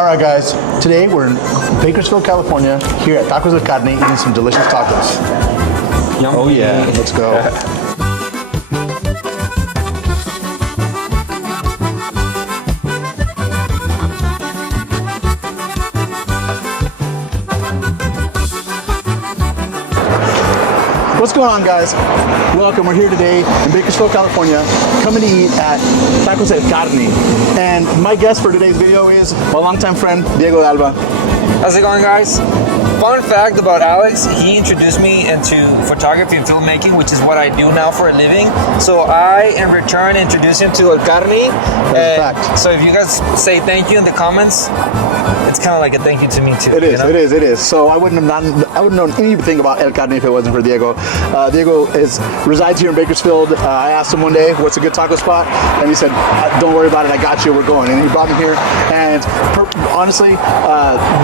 All right, guys. Today we're in Bakersfield, California, here at Tacos El Karni, eating some delicious tacos. Yummy. Oh yeah, let's go. What's going on, guys? Welcome. We're here today in Bakersfield, California, coming to eat at Tacos El Karni. And my guest for today's video is my longtime friend, Alba. How's it going, guys? Fun fact about Alex, he introduced me into photography and filmmaking, which is what I do now for a living. So I, in return, introduced him to El Karni. That's a fact. So if you guys say thank you in the comments, it's kind of like a thank you to me too. It is, you know? it is. So I wouldn't have known anything about El Karni if it wasn't for Diego. Diego resides here in Bakersfield. I asked him one day, what's a good taco spot? And he said, don't worry about it, I got you, we're going. And he brought me here. And honestly,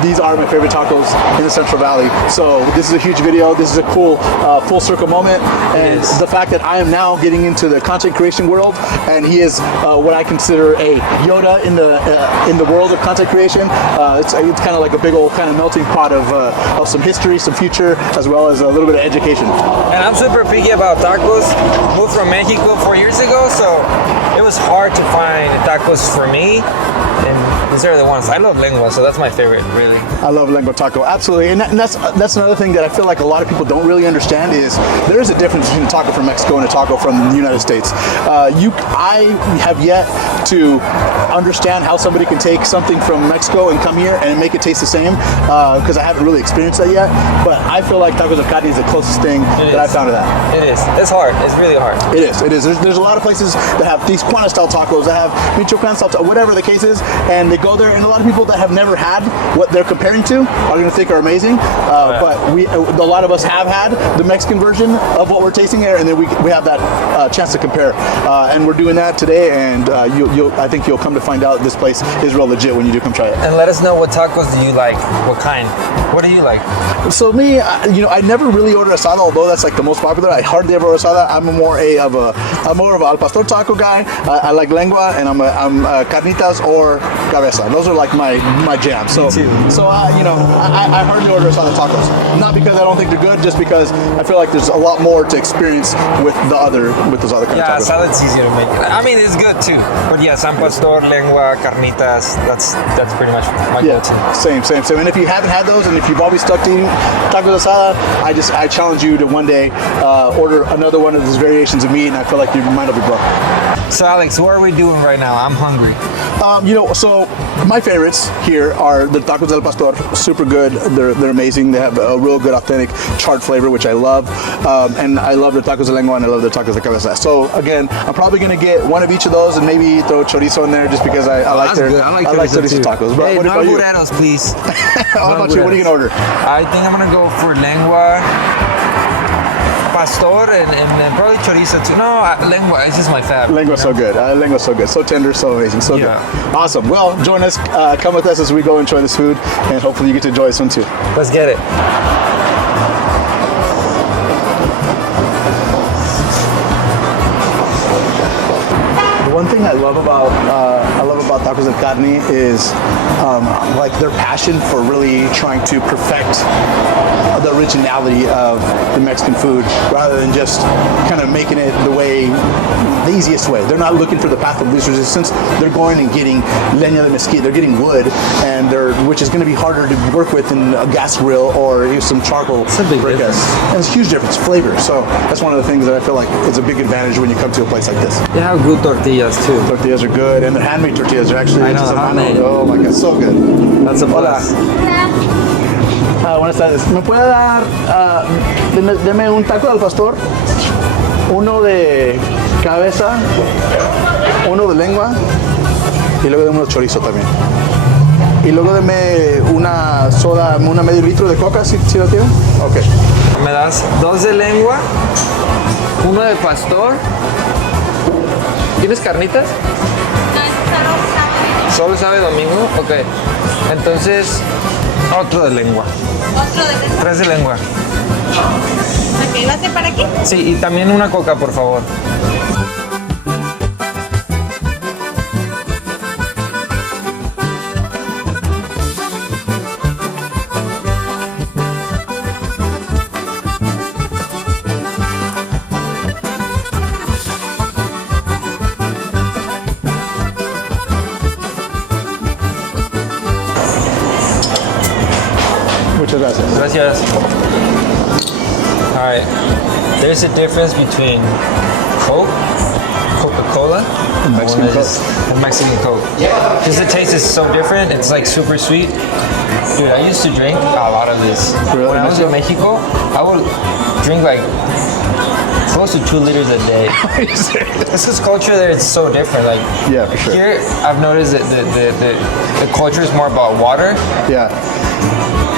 these are my favorite tacos in the Central Valley. So this is a huge video. This is a cool full circle moment. And the fact that I am now getting into the content creation world, and he is what I consider a Yoda in the world of content creation. It's kind of like a big old kind of melting pot of some history, some future, as well as a little bit of education. And I'm super picky about tacos. Moved from Mexico 4 years ago, so it was hard to find tacos for me. And these are the ones. I love lengua, so that's my favorite, really. I love lengua taco, absolutely. And that's another thing that I feel like a lot of people don't really understand is there is a difference between a taco from Mexico and a taco from the United States. I have yet to understand how somebody can take something from Mexico and come here and make it taste the same, because I haven't really experienced that yet. But I feel like Tacos El Karni is the closest thing that I found to that. It is. It's hard. It's really hard. It is. There's a lot of places that have these Tijuana style tacos, that have Michoacan style, whatever the case is, and they go there, and a lot of people that have never had what they're comparing to are going to think are amazing. But a lot of us have had the Mexican version of what we're tasting here, and then we have that chance to compare. And we're doing that today, and I think you'll come to find out this place is real legit when you do come try it. And let us know what tacos do you like? What kind? What do you like? So me, I never really order asada, although that's like the most popular. I hardly ever order asada. I'm more of a al pastor taco guy. I like lengua, and I'm carnitas or cabeza. Those are like my jam. So I hardly order asada tacos. Not because I don't think they're good, just because I feel like there's a lot more to experience with those other kind of tacos. Yeah, salad's easier to make. I mean, it's good too. But yeah, San Pastor, lengua, carnitas, that's pretty much my go-to. Same. And if you haven't had those, and if you've always stuck to eating tacos asada, I challenge you to one day order another one of these variations of meat, and I feel like your mind will be blown. So Alex, what are we doing right now? I'm hungry. So my favorites here are the tacos del pastor. Super good. They're amazing. They have a real good, authentic charred flavor, which I love. And I love the tacos de lengua, and I love the tacos de cabeza. So again, I'm probably gonna get one of each of those, and maybe throw chorizo in there, just because I like chorizo tacos. But hey, what no about you? burritos, please. How about you? What are you gonna order? I think I'm gonna go for lengua, pastor, and probably chorizo too. No, lengua is just my favorite. Lengua's so good. Lengua's so good. So tender, so amazing, so good. Awesome. Well, join us. Come with us as we go enjoy this food, and hopefully you get to enjoy this one too. Let's get it. One thing I love about Tacos El Karni is like their passion for really trying to perfect the originality of the Mexican food, rather than just kind of making it the easiest way. They're not looking for the path of least resistance. They're going and getting leña de mesquite. They're getting wood, which is going to be harder to work with in a gas grill or use some charcoal. It's a big difference. And it's a huge difference, flavor. So that's one of the things that I feel like is a big advantage when you come to a place like this. They have good tortillas too. Tortillas are good, and the handmade tortillas are actually. I know, handmade. Oh my god, so good. That's a plus. Buenas tardes. ¿Me puede dar, deme un taco al pastor, uno de cabeza, uno de lengua, y luego deme unos chorizo también? Y luego deme una soda, una medio litro de coca, si lo tiene. Ok. Me das 2 de lengua, uno de pastor. ¿Tienes carnitas? No, solo sabe domingo. Ok. Entonces, otro de lengua. ¿Otro de lengua? 3 de lengua. Ok, ¿va a ser para aquí? Sí, y también una coca, por favor. Muchas gracias. Gracias. All right. There's a difference between Coke, Coca-Cola, And Mexican Coke. and Mexican Coke. Because the taste is so different. It's like super sweet. Dude, I used to drink a lot of this. Really? When I was in Mexico, I would drink like close to 2 liters a day. This is culture there. It's so different. Like Yeah, for sure. here, I've noticed that the culture is more about water, Yeah.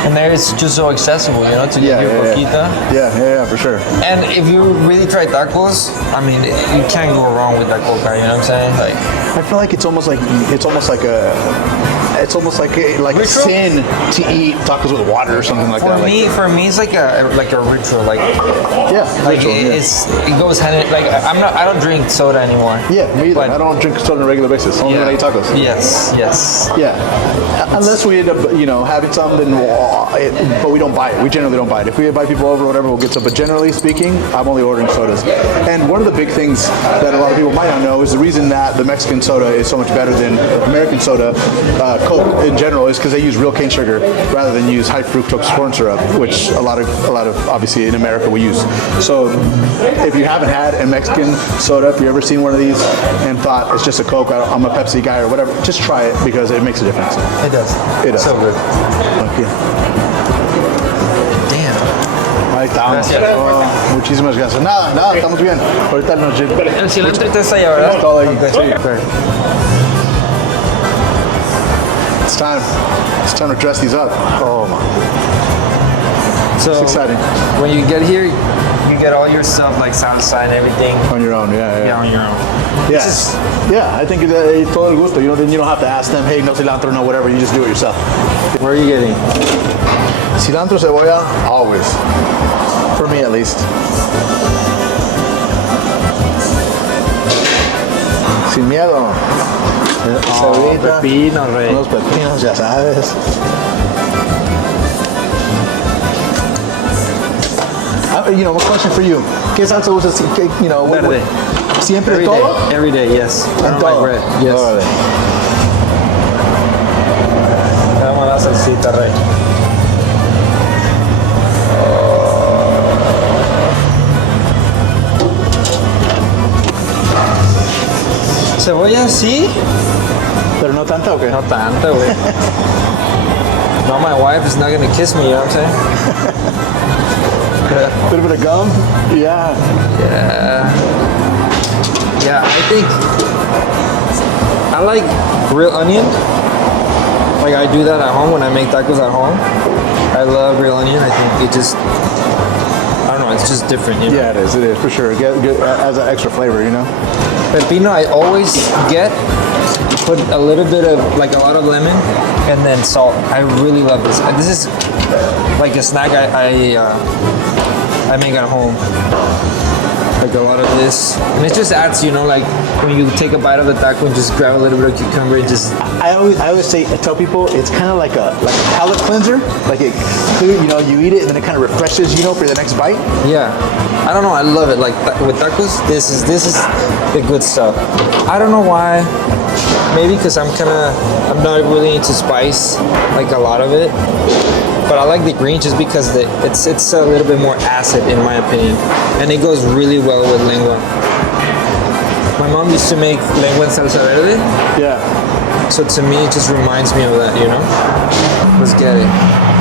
and there it's just so accessible, you know, to Yeah, get your coquita. yeah, for sure. And if you really try tacos, I mean, you can't go wrong with that coca. You know what I'm saying? Like, I feel like it's almost like a Ritual? sin to eat tacos with water or something like that. for me, it's like a ritual. Like, Like it goes hand in. Like, I don't drink soda anymore. Yeah, me either. But- I don't drink soda on a regular basis. Only when I eat tacos. Yes. Yeah, unless we end up, having some, then but we don't buy it. We generally don't buy it. If we invite people over or whatever, we'll get some. But generally speaking, I'm only ordering sodas. And one of the big things that a lot of people might not know is the reason that the Mexican soda is so much better than American soda, Coke in general, is because they use real cane sugar rather than use high fructose corn syrup, which a lot of obviously in America we use. So if you haven't had a Mexican soda, if you ever seen one of these and thought it's just a Coke, I'm a Pepsi guy or whatever, just try it because it makes a difference. It does. It does. So good. Thank you. Damn. Ahí estamos. Gracias. Oh, muchísimas gracias. Nada, estamos bien. Ahorita nos El cilantro está allá, ¿verdad? todo ahí. Okay. Sí, perfect. It's time. It's time to dress these up. Oh my. So It's exciting. when you get here, you get all your stuff like salsa and everything. On your own, yeah. On your own. Yes. Yeah, I think it's todo el gusto. Then you don't have to ask them, hey, no cilantro, no whatever. You just do it yourself. Where are you getting? Cilantro, cebolla, always. For me, at least. Sin miedo. Cebollita. Pepino, rey. Unos pepinos, ya sabes. One question for you. ¿Qué salsa usas? Verde. Siempre Every todo? day. Every day, yes. I En don't todo. like red. Yes. Órale. Dame la salsita, rey. Cebolla, sí. Pero no tanta, ¿o qué? No tanta, güey. No, my wife is not gonna kiss me, you know what I'm saying? A little bit of gum? Yeah. Yeah, I think I like real onion. Like I do that at home when I make tacos at home. I love real onion. I think it just, I don't know, it's just different, you know? Yeah, it is, for sure. Get adds an extra flavor, Pepino, I always put a little bit of, like a lot of lemon and then salt. I really love this. And this is like a snack I make at home. Like a lot of this. And it just adds, like when you take a bite of the taco and just grab a little bit of cucumber and just... I always tell people it's kind of like a palate cleanser. Like it, you eat it and then it kind of refreshes, for the next bite. Yeah. I don't know, I love it. Like with tacos, this is the good stuff. I don't know why. Maybe because I'm not really into spice, like a lot of it. But I like the green just because it's a little bit more acid in my opinion. And it goes really well with lengua. My mom used to make lengua en salsa verde. Yeah. So to me, it just reminds me of that, Let's get it.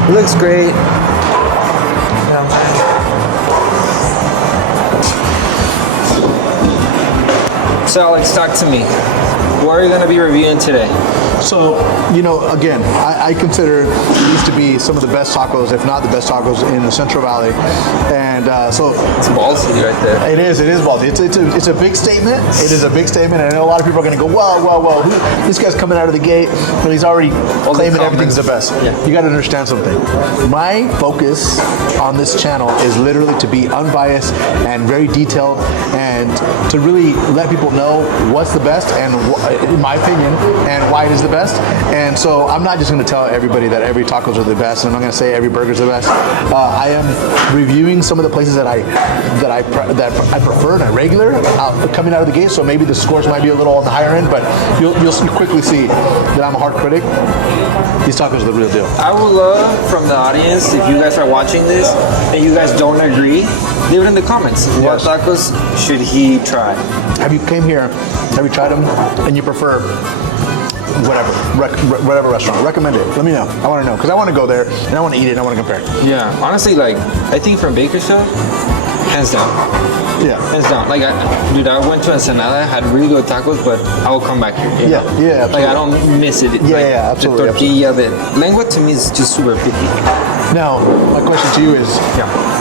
It looks great. So Alex, talk to me. What are you going to be reviewing today? So, again, I consider these to be some of the best tacos, if not the best tacos in the Central Valley. And so... It's ballsy right there. It is ballsy. It's a big statement. It is a big statement. And I know a lot of people are going to go, whoa. This guy's coming out of the gate, and he's already claiming everything's the best. Yeah. You got to understand something. My focus on this channel is literally to be unbiased and very detailed and to really let people know what's the best and, in my opinion, and why it is the best. best. And so I'm not just going to tell everybody that every tacos are the best, and I'm not going to say every burger's the best. I am reviewing some of the places that I prefer and I regular coming out of the gate. So maybe the scores might be a little on the higher end, but you'll quickly see that I'm a hard critic. These tacos are the real deal. I would love from the audience, if you guys are watching this and you guys don't agree, leave it in the comments. What tacos should he try? Have you came here? Have you tried them? And you prefer whatever restaurant? Recommend it. Let me know. I want to know because I want to go there and I want to eat it and I want to compare. Yeah, honestly, like I think from Bakersfield, hands down. Yeah. Hands down. Like, I went to Ensenada, had really good tacos, but I will come back here. Yeah, absolutely. Like, I don't miss it. Yeah, absolutely. The tortilla, the lengua to me is just super picky. Now, my question to you is,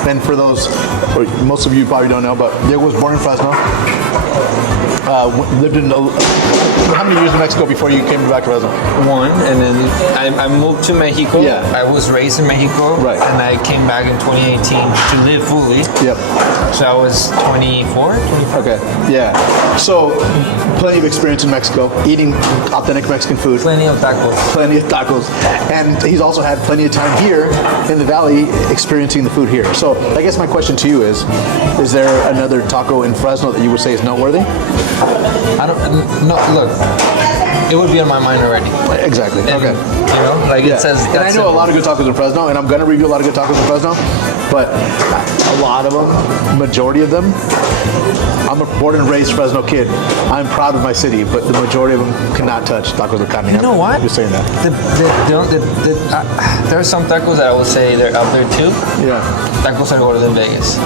and for those, or most of you probably don't know, but Diego was born in Fresno. Lived in how many years in Mexico before you came back to Fresno? One, and then I moved to Mexico. Yeah. I was raised in Mexico. Right. And I came back in 2018 to live fully. Yep. So I was 24. Okay. Yeah. So, plenty of experience in Mexico, eating authentic Mexican food. Plenty of tacos. Plenty of tacos. And he's also had plenty of time here in the Valley experiencing the food here. So, I guess my question to you is there another taco in Fresno that you would say is noteworthy? I don't, no, look, it would be on my mind already. Exactly. And, okay. You know, like it says. And I know a lot of good tacos in Fresno, and I'm going to review a lot of good tacos in Fresno, but a lot of them, majority of them, I'm a born and raised Fresno kid. I'm proud of my city, but the majority of them cannot touch Tacos El Karni. You know what? You're saying that. There are some tacos that I would say they're up there too. Yeah. Tacos El Karni in Vegas.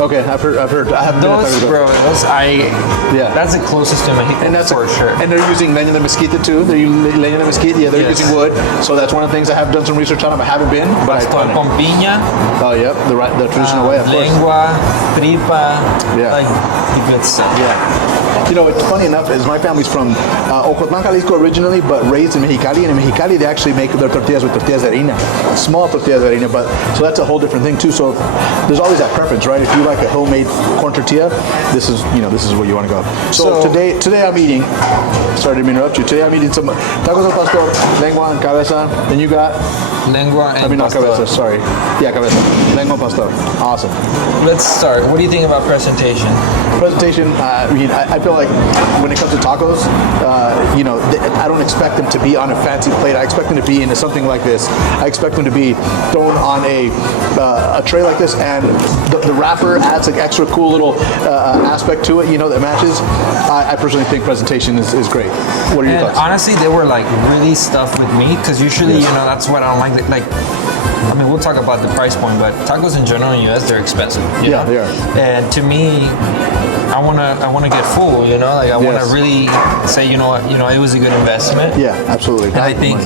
Okay, I've heard. I haven't been at Those, Tacos El bro, Karni. that's the closest to Mexico And that's for sure. And they're using leña de mezquite too. They're using leña de mezquite. Yeah, they're Yes. using wood. So that's one of the things I have done some research on them. I haven't been, but I Pastor plan con it. piña, Oh, yep, the traditional way, of course. lengua, tripa, Yeah. like the good stuff. Yeah. You know, it's funny enough is my family's from Ocotlán, Jalisco originally, but raised in Mexicali. And in Mexicali, they actually make their tortillas with tortillas de harina, small tortillas de harina. But so that's a whole different thing too. So there's always that preference, right? If you like a homemade corn tortilla, this is where you want to go. So today I'm eating. Sorry to interrupt you. Today I'm eating some tacos al pastor, lengua and cabeza, and you got. Lengua and Not pastor. cabeza. Sorry. Yeah, cabeza. Lengua pastor. Awesome. Let's start. What do you think about presentation? Presentation, I feel like when it comes to tacos, I don't expect them to be on a fancy plate. I expect them to be into something like this. I expect them to be thrown on a tray like this, and the wrapper adds like extra cool little aspect to it, that matches. I personally think presentation is great. What are your thoughts? Honestly, they were like really stuffed with meat because usually, that's what I don't like. Like, I mean, we'll talk about the price point, but tacos in general in the US, they're expensive. You know? They are. And to me, I wanna get full. Like I wanna really say, you know what, it was a good investment. Yeah, absolutely. And I think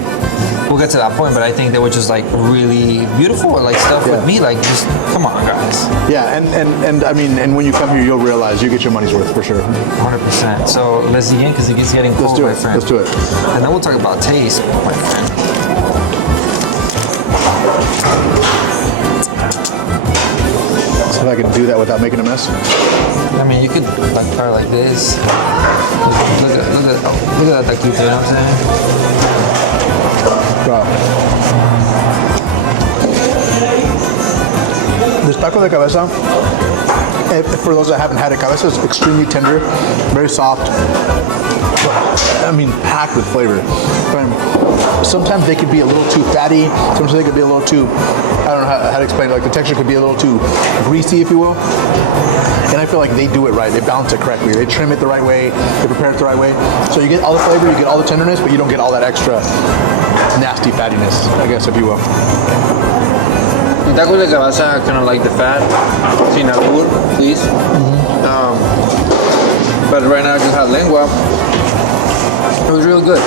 we'll get to that point, but I think they were just like really beautiful, like stuff with meat. Like, just come on, guys. Yeah, and I mean, and when you come here, you'll realize you get your money's worth for sure. 100%. So let's begin because it gets getting cold, my friend. Let's do it. And then we'll talk about taste, my friend. So if I can do that without making a mess. I mean, you could like start like this. Look at that taquito, you know what I'm saying? Wow. This taco de cabeza, for those that haven't had it, cabeza is extremely tender, very soft. I mean, packed with flavor. And sometimes they could be a little too fatty. Sometimes they could be a little too, I don't know how to explain it. Like the texture could be a little too greasy, if you will. And I feel like they do it right. They balance it correctly. They trim it the right way. They prepare it the right way. So you get all the flavor, you get all the tenderness, but you don't get all that extra nasty fattiness, I guess, if you will. Tacos de cabeza, I kind of like the fat. Sin albur, please. But right now I just had lengua. It was real good.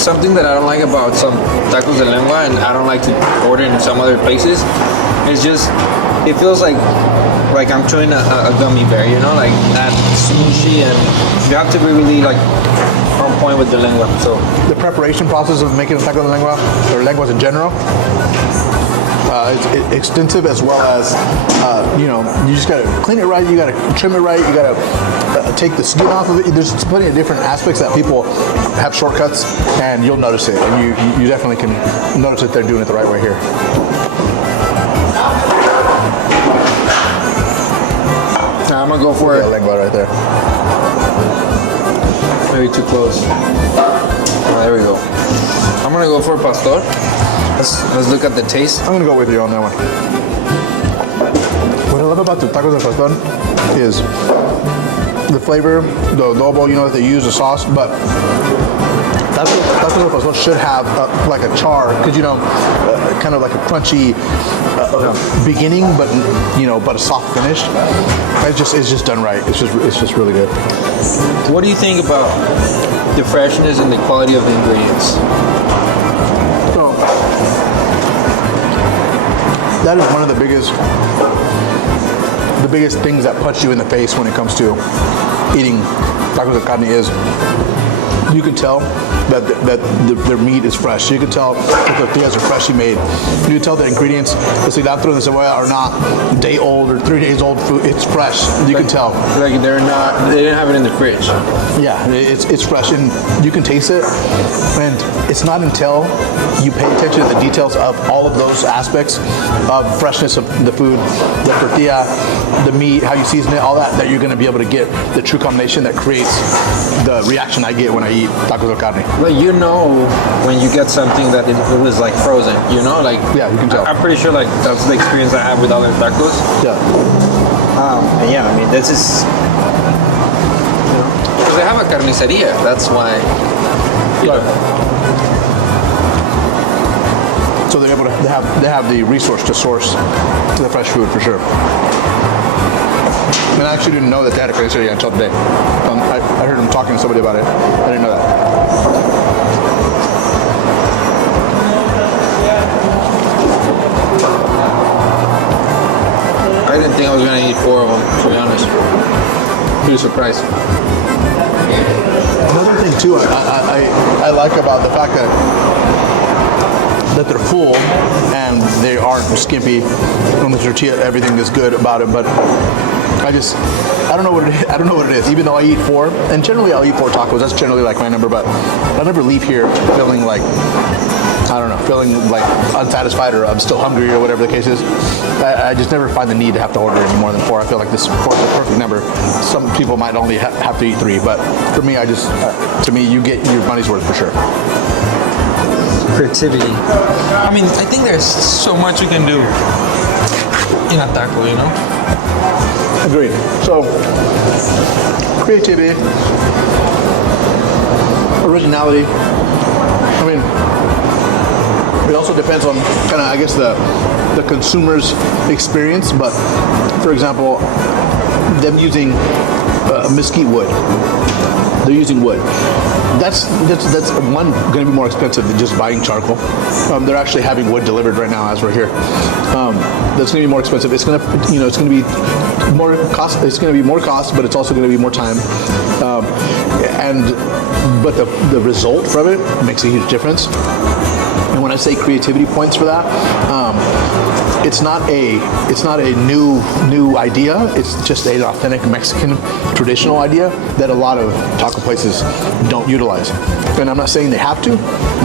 Something that I don't like about some tacos de lengua, and I don't like to order in some other places, is just, it feels like I'm chewing a gummy bear, like that smooshy, and you have to be really like on point with the lengua. So the preparation process of making a taco de lengua, or lenguas in general, It's extensive as well as, you just gotta clean it right, you gotta trim it right, you gotta take the skin off of it. There's plenty of different aspects that people have shortcuts, and you'll notice it, and you definitely can notice that they're doing it the right way here. I'm gonna go for it. Lengua right there. Maybe too close. Oh, there we go. I'm gonna go for pastor. Let's look at the taste. I'm gonna go with you on that one. What I love about the tacos del pastor is the flavor, the adobo, that they use, the sauce, but tacos del pastor should have like a char, because kind of like a crunchy beginning, but but a soft finish. It's just done right. It's just really good. What do you think about the freshness and the quality of the ingredients? So that is one of the biggest things that punch you in the face when it comes to eating tacos El Karni is you can tell that their meat is fresh. You can tell that the tortillas are freshly made. You can tell the ingredients, the cilantro and the cebolla, are not day old or 3 days old food. It's fresh. You can tell. Like they didn't have it in the fridge. Yeah, it's fresh, and you can taste it. And it's not until you pay attention to the details of all of those aspects of freshness of the food, the tortilla, the meat, how you season it, all that you're going to be able to get the true combination that creates the reaction I get when I eat tacos El Karni. But when you get something that it was like frozen, like yeah, you can tell. I'm pretty sure like that's the experience I have with other tacos. Yeah. And yeah, I mean this is because they have a carniceria. That's why. So they're able to they have the resource to source the fresh food for sure. And I actually didn't know that they had a carniceria until today. I heard them talking to somebody about it. I didn't know that. I didn't think I was gonna eat 4 of them, to be honest. Pretty surprised. Another thing too, I like about the fact that they're full and they aren't skimpy. On the tortilla, everything is good about it, but I don't know what it is. I don't know what it is. Even though I eat 4, and generally I'll eat 4 tacos. That's generally like my number, but I never leave here feeling like, I don't know, feeling like unsatisfied or I'm still hungry or whatever the case is. I just never find the need to have to order any more than 4. I feel like this 4 is the perfect number. Some people might only have to eat 3, but for me, to me, you get your money's worth for sure. Creativity. I mean, I think there's so much you can do in a taco, Agreed. So, creativity, originality. I mean, it also depends on kind of, I guess, the consumer's experience. But, for example, them using mesquite wood. They're using wood. That's one going to be more expensive than just buying charcoal. They're actually having wood delivered right now as we're here. That's going to be more expensive. It's going to it's going to be more cost. It's going to be more cost, but it's also going to be more time. But the result from it makes a huge difference. And when I say creativity points for that, it's not a new idea. It's just an authentic Mexican traditional idea that a lot of taco places don't utilize. And I'm not saying they have to,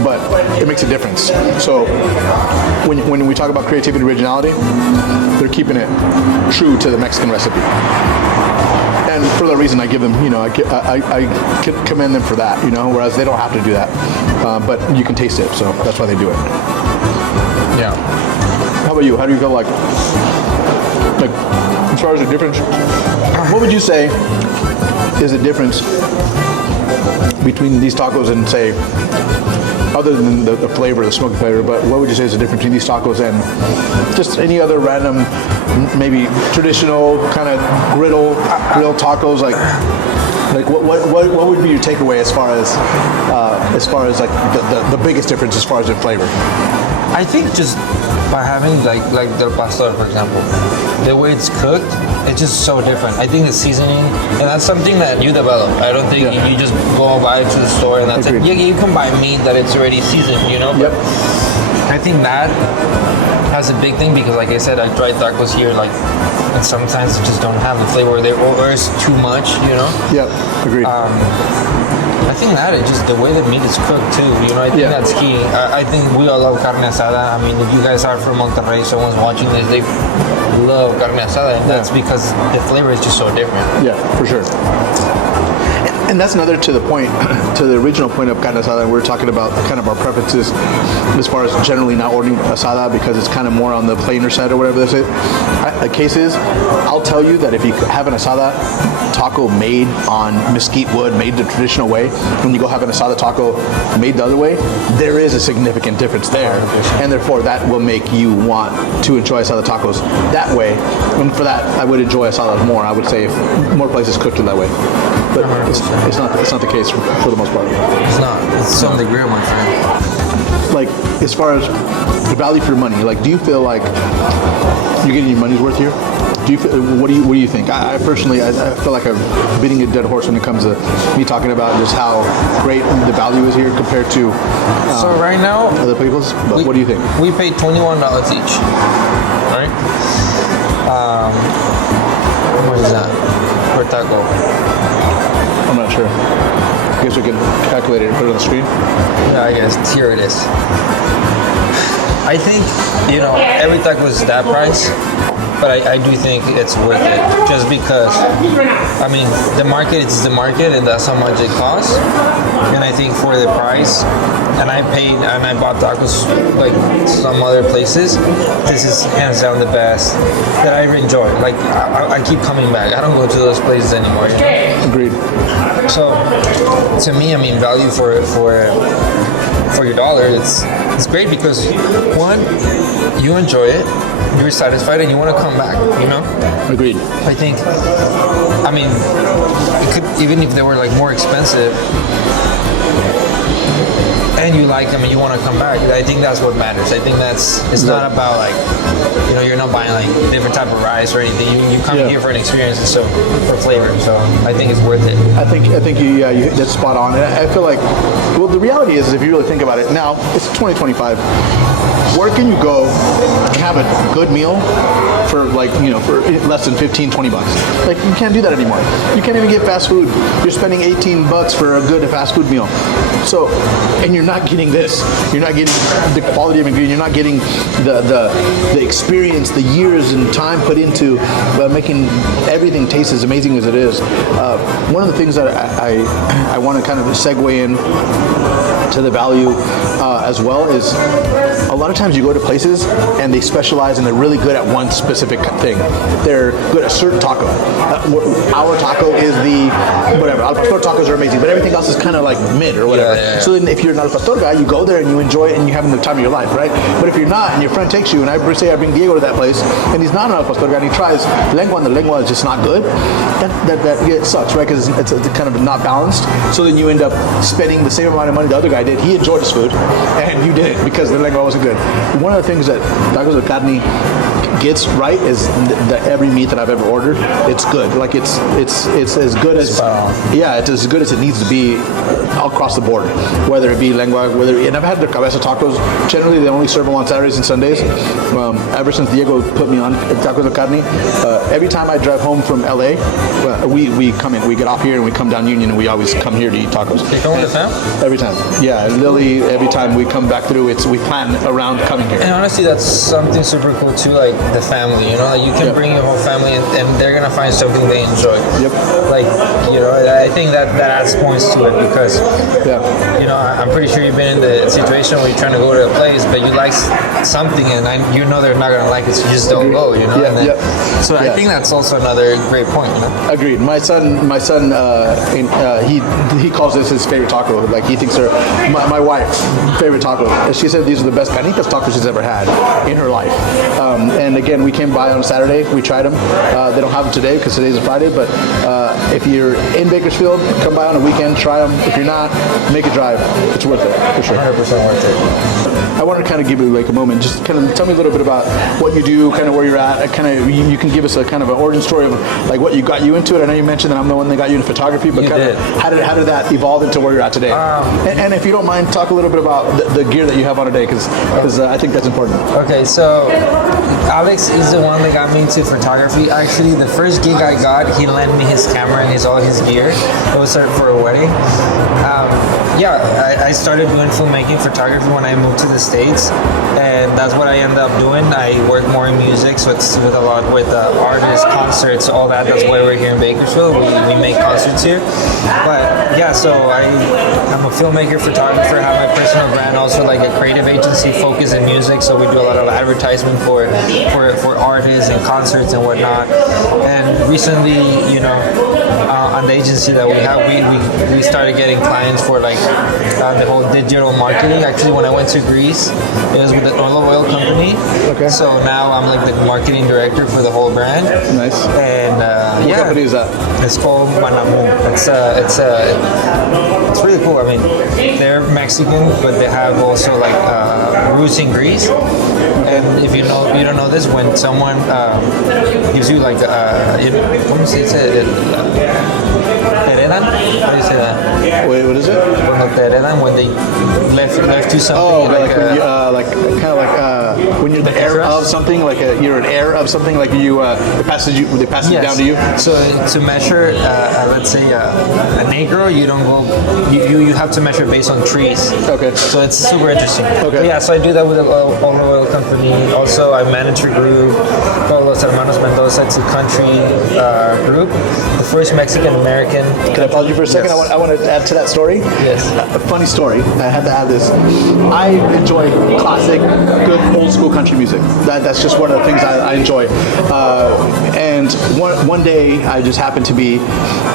but it makes a difference. So when we talk about creativity and originality, they're keeping it true to the Mexican recipe. And for that reason, I give them, I commend them for that, whereas they don't have to do that. But you can taste it, so that's why they do it. Yeah. How about you? How do you feel like as far as the difference, what would you say is the difference between these tacos and, say, other than the flavor, the smoky flavor, but what would you say is the difference between these tacos and just any other random, maybe traditional kind of grill tacos? Like what would be your takeaway as far as like the biggest difference as far as the flavor? I think just by having like del pastor, for example, the way it's cooked, it's just so different. I think the seasoning, and that's something that you develop. I don't think you just go buy it to the store and that's Agreed. it. You can buy meat that it's already seasoned, But Yep. I think that has a big thing because, like I said, I tried tacos here, like, and sometimes they just don't have the flavor, or it's too much, you know. Yep, agreed. I think that is just the way the meat is cooked too. You know, I think that's key. I think we all love carne asada. I mean, if you guys are from Monterrey, someone's watching this, they love carne asada, and that's because the flavor is just so different. Yeah, for sure. And that's another to the point, to the original point of carne asada. We're talking about kind of our preferences as far as generally not ordering asada because it's kind of more on the plainer side or whatever this is. The case is, I'll tell you that if you have an asada taco made on mesquite wood, made the traditional way, when you go have an asada taco made the other way, there is a significant difference there. And therefore, that will make you want to enjoy asada tacos that way. And for that, I would enjoy asada more. I would say if more places cooked it that way. But it's not the case for the most part. It's not. It's some degree, my friend. Like, as far as the value for your money, like, do you feel like you're getting your money's worth here? Do you feel, what do you think? I personally, I feel like I'm beating a dead horse when it comes to me talking about just how great the value is here compared to so right now other people's. But what do you think? We paid $21 each, right? What is that per taco? I'm not sure. I guess we can calculate it and put it on the screen. Yeah, I guess here it is. I think, you know, every taco is that price, but I do think it's worth it just because, I mean, the market is the market and that's how much it costs. And I think for the price, and I paid and I bought tacos like some other places, this is hands down the best that I ever enjoyed. Like, I keep coming back. I don't go to those places anymore. You know? Agreed. So, to me, I mean, value for your dollar, it's great because one, you enjoy it, you're satisfied, and you want to come back. You know. Agreed. I think. I mean, it could, even if they were like more expensive, and you like them and you want to come back, I think that's what matters. I think it's not about like, you know, you're not buying like different type of rice or anything. You come here for an experience and so for flavor. So I think it's worth it. I think you that's spot on. And I feel like, well, the reality is if you really think about it, now it's 2025. Where can you go and have a good meal for like, you know, for less than 15, 20 bucks? Like, you can't do that anymore. You can't even get fast food. You're spending 18 bucks for a good fast food meal. So, and you're not getting this. You're not getting the quality of ingredient. You're not getting the experience, the years and time put into making everything taste as amazing as it is. One of the things that I want to kind of segue in to the value as well is a lot of times you go to places and they specialize and they're really good at one specific thing. They're good at a certain taco. Our taco is the whatever. Al Pastor tacos are amazing, but everything else is kind of like mid or whatever. Yeah. So then if you're an Al Pastor guy, you go there and you enjoy it and you're having the time of your life, right? But if you're not and your friend takes you, and I bring Diego to that place and he's not an Al Pastor guy and he tries lengua and the lengua is just not good, that sucks, right? Because it's kind of not balanced. So then you end up spending the same amount of money the other guy did. He enjoyed his food and you didn't because the lengua wasn't good. One of the things that Tacos El Karni gets right is that every meat that I've ever ordered, it's good. Like it's as good as it's as good as it needs to be all across the board. Whether it be lengua, and I've had their cabeza tacos. Generally, they only serve them on Saturdays and Sundays. Ever since Diego put me on Tacos El Karni, every time I drive home from LA, we come in, we get off here and we come down Union and we always come here to eat tacos. You come with the fam? Every time, yeah. Lily, every time we come back through, we plan around coming here. And honestly, that's something super cool too, like the family, you know, like you can bring your whole family and they're gonna find something they enjoy. Yep. Like, you know, I think that adds points to it because, you know, I'm pretty sure you've been in the situation where you're trying to go to a place, but you like something and you know they're not gonna like it, so you just don't go, you know? So I think that's also another great point, you know? Agreed. My son, he calls this his favorite taco. Like he thinks they're my wife's favorite taco. She said these are the best carnitas tacos she's ever had in her life. And again, we came by on Saturday. We tried them. They don't have them today because today's a Friday. But if you're in Bakersfield, come by on a weekend, try them. If you're not, make a drive. It's worth it for sure. 100% worth it. I want to kind of give you like a moment. Just kind of tell me a little bit about what you do, kind of where you're at. Kind of you can give us a kind of an origin story of like what you got you into it. I know you mentioned that I'm the one that got you into photography, but kind of how did that evolve into where you're at today? And if you don't mind, talk a little bit about the gear that you have on today, because I think that's important. Okay, so Alex is the one that got me into photography. Actually, the first gig I got, he lent me his camera and all his gear. It was for a wedding. I started doing filmmaking photography when I moved to the States, and that's what I ended up doing. I work more in music, so it's with a lot with artists, concerts, all that. That's why we're here in Bakersfield. We make concerts here. But yeah, so I'm a filmmaker, photographer, have my personal brand, also like a creative agency focused in music. So we do a lot of advertisement for artists and concerts and whatnot. And recently, on the agency that we have, we started getting clients for like the whole digital marketing. Actually, when I went to Greece, it was with the olive oil company. Okay. So now I'm like the marketing director for the whole brand. Nice. And what company is that? It's called Manamu. It's really cool. I mean, they're Mexican, but they have also like roots in Greece. And if you don't know this, when someone gives you like ¿cómo se dice? Heredan? How do you say that? Wait, what is it? Cuando te heredan, when they left you something. When you're the heir of something, you're an heir of something, like they pass it down to you. So to measure, let's say a negro, you don't go. You have to measure based on trees. Okay. So it's super interesting. Okay. But yeah, so I do that with the olive oil company. Also, I manage a group called Los Hermanos Mendoza. It's a country group. The first Mexican American. Can I pause you for a second? Yes. I want to add to that story. Yes. A funny story. I had to add this. I enjoy classic, good old school country music. That's just one of the things I enjoy. And one day I just happened to be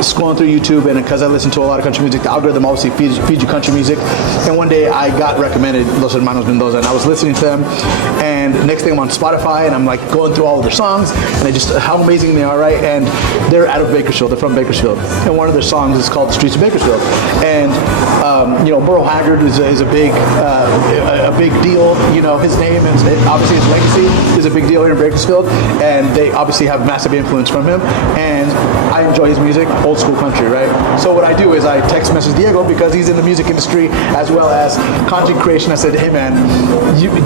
scrolling through YouTube, and because I listen to a lot of country music, the algorithm obviously feeds you country music. And one day I got recommended Los Hermanos Mendoza, and I was listening to them. And next thing I'm on Spotify, and I'm like going through all of their songs, and how amazing they are, right? And they're out of Bakersfield. They're from Bakersfield, and one of their songs is called "The Streets of Bakersfield." And Merle Haggard is a big deal. His name and obviously his legacy is a big deal here in Bakersfield, and they obviously have massive influence from him. And I enjoy his music, old school country, right? So what I do is I text message Diego, because he's in the music industry as well as content creation. I said, "Hey man,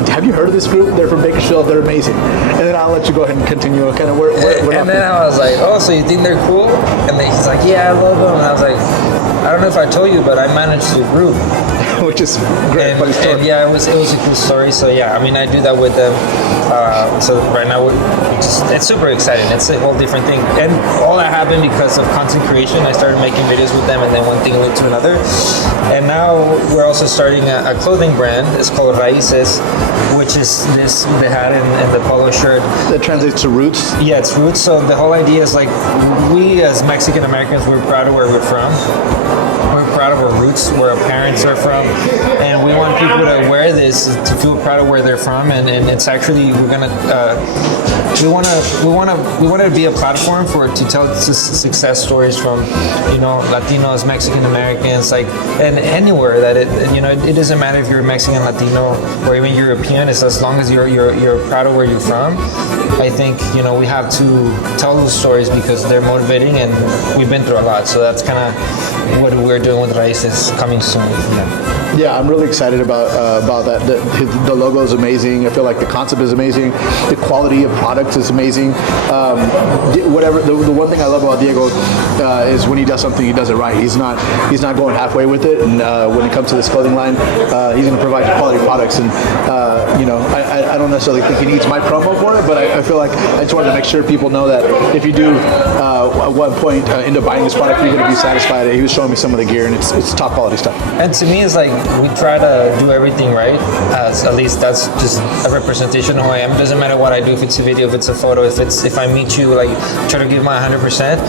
have you heard of this group? They're from Bakersfield. They're amazing." And then I'll let you go ahead and continue. Kind of where and then I was like, "Oh, so you think they're cool?" And then he's like, "Yeah, I love them." And I was like, "I don't know if I told you, but I managed the group." Which is great. And yeah, it was a cool story. So yeah, I mean, I do that with them. So right now, it's super exciting. It's a whole different thing. And all that happened because of content creation. I started making videos with them, and then one thing led to another. And now we're also starting a clothing brand. It's called Raíces, which is the hat and the polo shirt. That translates to roots. Yeah, it's roots. So the whole idea is like, we as Mexican Americans, we're proud of where we're from. We're proud of our roots, where our parents are from, and we want people to wear this to feel proud of where they're from. And it's actually we want to be a platform to tell success stories from Latinos, Mexican Americans, and anywhere that it doesn't matter if you're Mexican, Latino, or even European. It's as long as you're proud of where you're from. I think we have to tell those stories because they're motivating, and we've been through a lot. So that's kind of what we're doing with Raíces coming soon. Yeah, I'm really excited about that. The logo is amazing. I feel like the concept is amazing. The quality of products is amazing. The one thing I love about Diego is when he does something, he does it right. He's not going halfway with it. And when it comes to this clothing line, he's going to provide quality products. And I don't necessarily think he needs my promo for it, but I feel like I just wanted to make sure people know that if you do at one point end up buying this product, you're going to be satisfied. He was showing me some of the gear, and it's top quality stuff. And to me, it's like we try to do everything right. At least that's just a representation of who I am. It doesn't matter what I do, if it's a video, if it's a photo, if I meet you, like try to give my 100%.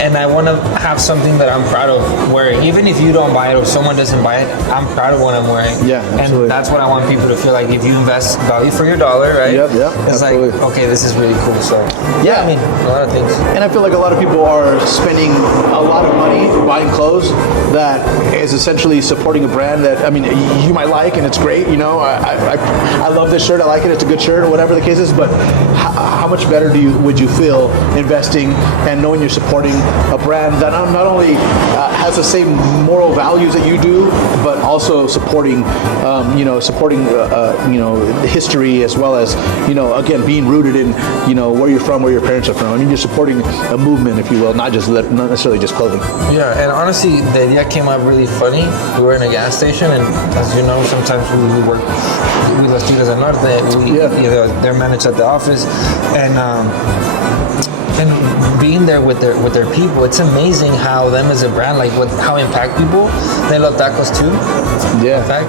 And I want to have something that I'm proud of wearing. Even if you don't buy it or someone doesn't buy it, I'm proud of what I'm wearing. Yeah, absolutely. And that's what I want people to feel like. If you invest value for your dollar, right? Yep, it's absolutely. like, okay, this is really cool. So yeah, I mean, a lot of things. And I feel like a lot of people are spending a lot of money buying clothes that is essentially supporting a brand that that, I mean, you might like, and it's great. You know, I love this shirt. I like it. It's a good shirt, or whatever the case is. But how much better would you feel investing and knowing you're supporting a brand that not only has the same moral values that you do, but also supporting history, as well as, again, being rooted in, where you're from, where your parents are from. I mean, you're supporting a movement, if you will, not necessarily just clothing. Yeah, and honestly, the idea came up really funny. We were in a gas station, and as you know, sometimes we Los Tigres del Norte, they're managed at the office, and being there with their people, it's amazing how them as a brand, like how impact people. They love tacos too. Yeah. In fact,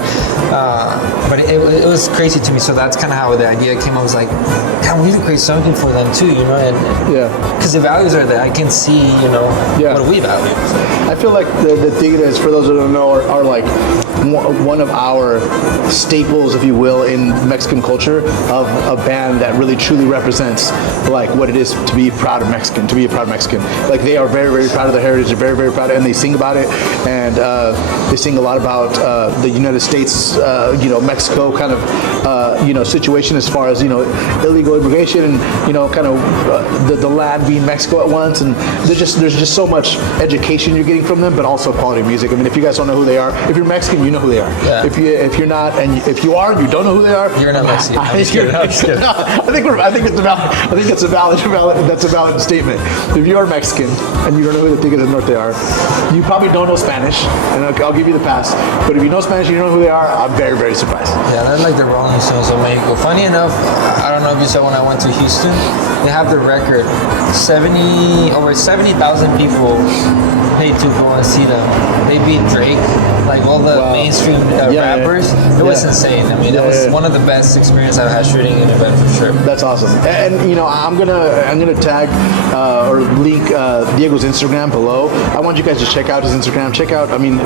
but it was crazy to me. So that's kind of how the idea came. I was like, damn, we need to create something for them too, and because the values are there. I can see, what we value. So. I feel like the Tigres, for those who don't know, are like one of our staples, if you will, in Mexican culture, of a band that really truly represents like what it is to be proud of Mexican, to be a proud Mexican. Like, they are very, very proud of their heritage. They're very, very proud, and they sing about it, and they sing a lot about the United States, Mexico kind of, situation as far as, illegal immigration and, kind of the land being Mexico at once. And there's just so much education you're getting from them, but also quality music. I mean, if you guys don't know who they are, if you're Mexican, you know who they are. Yeah. If you're not, and if you are, you don't know who they are. You're not Mexican. I think it's a valid statement. If you are Mexican and you don't know who the Tigres del Norte are, you probably don't know Spanish, and I'll give you the pass. But if you know Spanish and you don't know who they are, I'm very, very surprised. Yeah, they're like the Rolling Stones of Mexico. Funny enough, I don't know if you saw when I went to Houston, they have the record. Over 70,000 people paid to go and see them. They beat Drake, like all the mainstream rappers. It was insane. I mean, it was one of the best experiences I've had shooting an event, for sure. That's awesome. And I'm gonna tag or link Diego's Instagram below. I want you guys to check out his Instagram. I mean,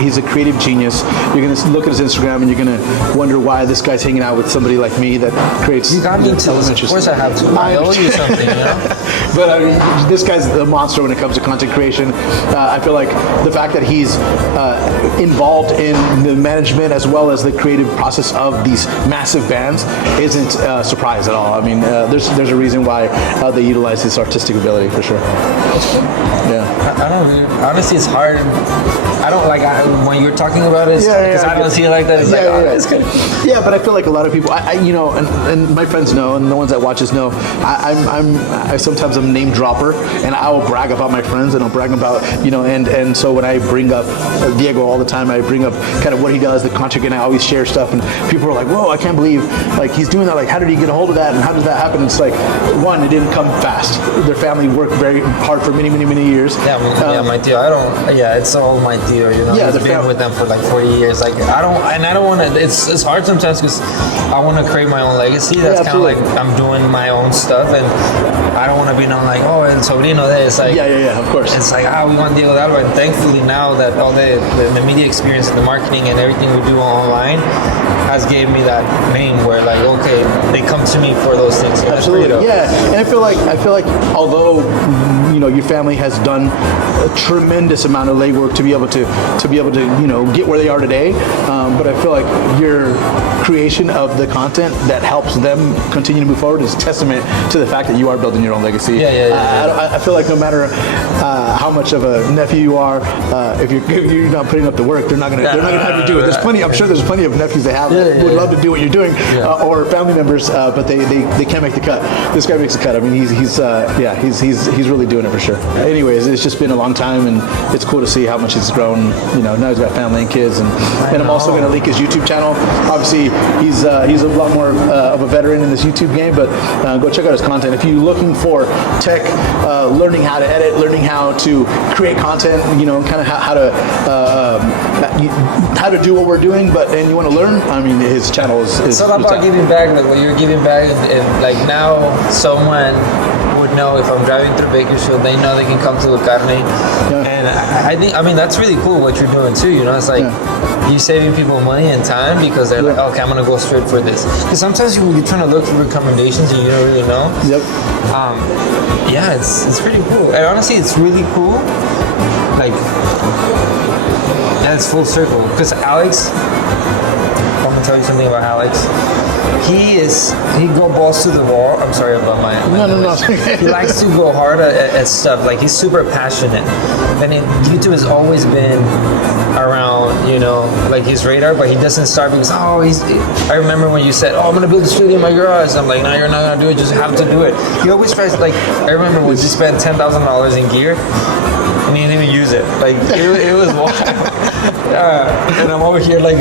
he's a creative genius. You're gonna look at his Instagram and you're gonna wonder why this guy's hanging out with somebody like me that creates. You got me to tell us. Of course I have to. I owe you something, But I mean, this guy's a monster when it comes to content creation. I feel like the fact that he's involved in the management as well as the creative process of these massive bands isn't a surprise at all. I mean, there's a reason why they utilize his artistic ability, for sure. Yeah. I don't. Honestly, it's hard. I don't like when you're talking about it, because I don't see it like that. It's it's good. Yeah, but I feel like a lot of people, and my friends know, and the ones that watch us know, I sometimes am a name dropper, and I will brag about my friends, and I'll brag about, and so when I bring up Diego all the time, I bring up kind of what he does, the content, and I always share stuff, and people are like, whoa, I can't believe, like, he's doing that. Like, how did he get a hold of that, and how did that happen? It's like, one, it didn't come fast. Their family worked very hard for many, many, many years. Yeah, my deal. It's all my deal. He's been with them for like 40 years. Like, I don't want to. It's hard sometimes because I want to create my own legacy. That's kind of like I'm doing my own stuff, and I don't want to be known like, oh, el sobrino de. It's like, of course. It's like, we want Diego de Alba, and thankfully now that all the media experience and the marketing and everything we do online has gave me that name where, like, okay, they come to me for those things. Absolutely, yeah. And I feel like although your family has done a tremendous amount of legwork to be able to get where they are today, but I feel like your creation of the content that helps them continue to move forward is a testament to the fact that you are building your own legacy. I feel like no matter how much of a nephew you are, if you're not putting up the work, they're not gonna have you do it. I'm sure there's plenty of nephews that would love to do what you're doing, or family members, but they can't make the cut. This guy makes the cut. I mean, he's really doing it for sure. Anyways, it's just been a long time, and it's cool to see how much he's grown. Now he's got family and kids, and I'm also going to link his YouTube channel. Obviously, he's a lot more of a veteran in this YouTube game, but go check out his content. If you're looking for tech, learning how to edit, learning how to create content, kind of how to do what we're doing, and you want to learn, I mean, his channel is it's all about giving back, like what you're giving back, and like now someone would know if I'm driving through Bakersfield, they know they can come to El Karni. And I mean, that's really cool what you're doing too. It's like you're saving people money and time, because they're like, okay, I'm gonna go straight for this. Because sometimes you're trying to look for recommendations and you don't really know. It's pretty cool. And honestly, it's really cool. Like, it's full circle. Because Alex, I'm gonna tell you something about Alex. He go balls to the wall. I'm sorry about my No. He likes to go hard at stuff. Like, he's super passionate, and YouTube has always been around, you know, like his radar. But he doesn't start because I remember when you said, I'm gonna build a studio in my garage. I'm like, no, you're not gonna do it. You just have to do it. He always tries. Like, I remember when you spent $10,000 in gear and he didn't even use it. Like, it was wild. And I'm over here like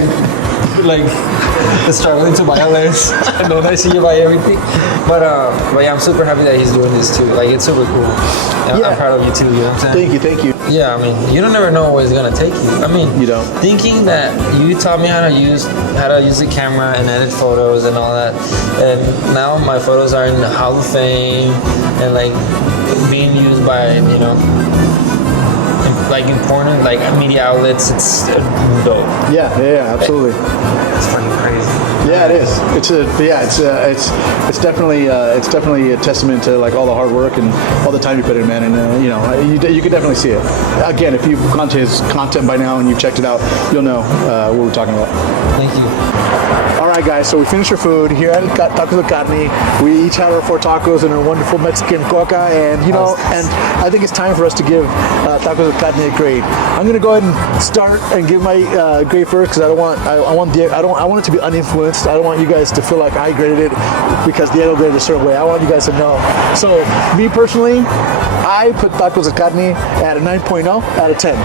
struggling to buy a lens, and then I see you buy everything. But yeah, I'm super happy that he's doing this too. Like, it's super cool. And I'm proud of you too. You know what I'm saying? Thank you. Yeah, I mean, you don't never know where it's gonna take you. I mean, You don't. Thinking that you taught me how to use the camera and edit photos and all that, and now my photos are in the Hall of Fame and like being used by, you know, like important like media outlets. It's dope. Yeah, absolutely. It's fucking crazy. Yeah, it is. It's definitely a testament to like all the hard work and all the time you put in, man. And you can definitely see it. Again, if you've gone to his content by now and you've checked it out, you'll know what we're talking about. Thank you. All right, guys. So we finished our food here at Tacos El Karni. We each had our 4 tacos and our wonderful Mexican coca, and and I think it's time for us to give Tacos El Karni a grade. I'm gonna go ahead and start and give my grade first because I want it to be uninfluenced. I don't want you guys to feel like I graded it because Diego graded a certain way. I want you guys to know. So me personally, I put Tacos El Karni at a 9.0 out of 10.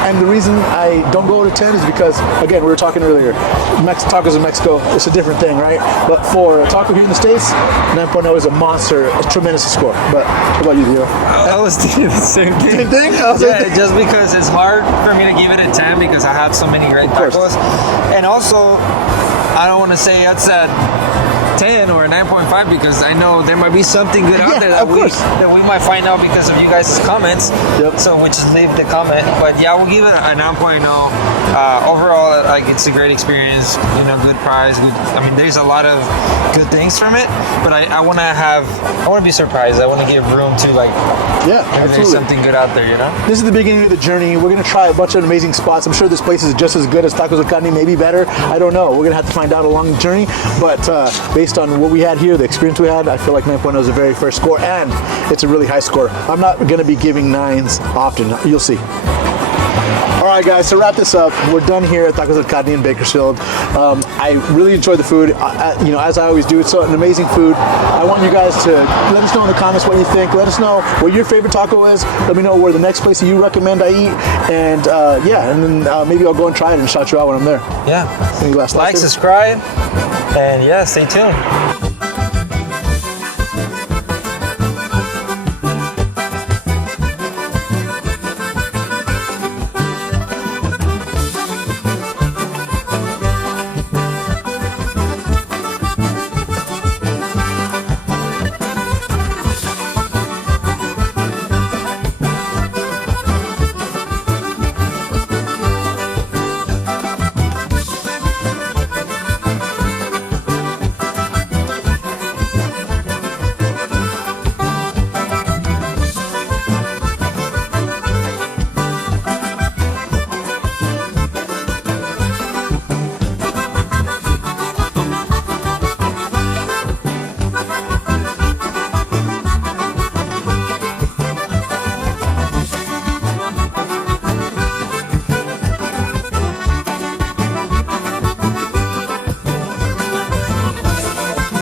And the reason I don't go to 10 is because, again, we were talking earlier, tacos in Mexico, it's a different thing, right? But for a taco here in the States, 9.0 is a monster, a tremendous score. But what about you, Diego? I was thinking the same thing. Same thing? Yeah, just because it's hard for me to give it a 10 because I had so many great tacos. And also, I don't want to say it's a 10 or a 9.5 because I know there might be something good out there that we might find out because of you guys' comments. Yep. So we just leave the comment. But yeah, we'll give it a 9.0. Overall, like, it's a great experience. You know, good price. I mean, there's a lot of good things from it. But I want to be surprised. I want to give room to maybe there's something good out there. You know. This is the beginning of the journey. We're gonna try a bunch of amazing spots. I'm sure this place is just as good as Tacos El Karni, maybe better. I don't know. We're gonna have to find out along the journey. But based on what we had here, the experience we had, I feel like 9.0 is a very fair score, and it's a really high score. I'm not gonna be giving 9s often. You'll see. All right, guys, to wrap this up, we're done here at Tacos El Karni in Bakersfield. I really enjoyed the food, as I always do. It's an amazing food. I want you guys to let us know in the comments what you think. Let us know what your favorite taco is. Let me know where the next place that you recommend I eat. And and then maybe I'll go and try it and shout you out when I'm there. Yeah. Any last Like, subscribe, and yeah, stay tuned.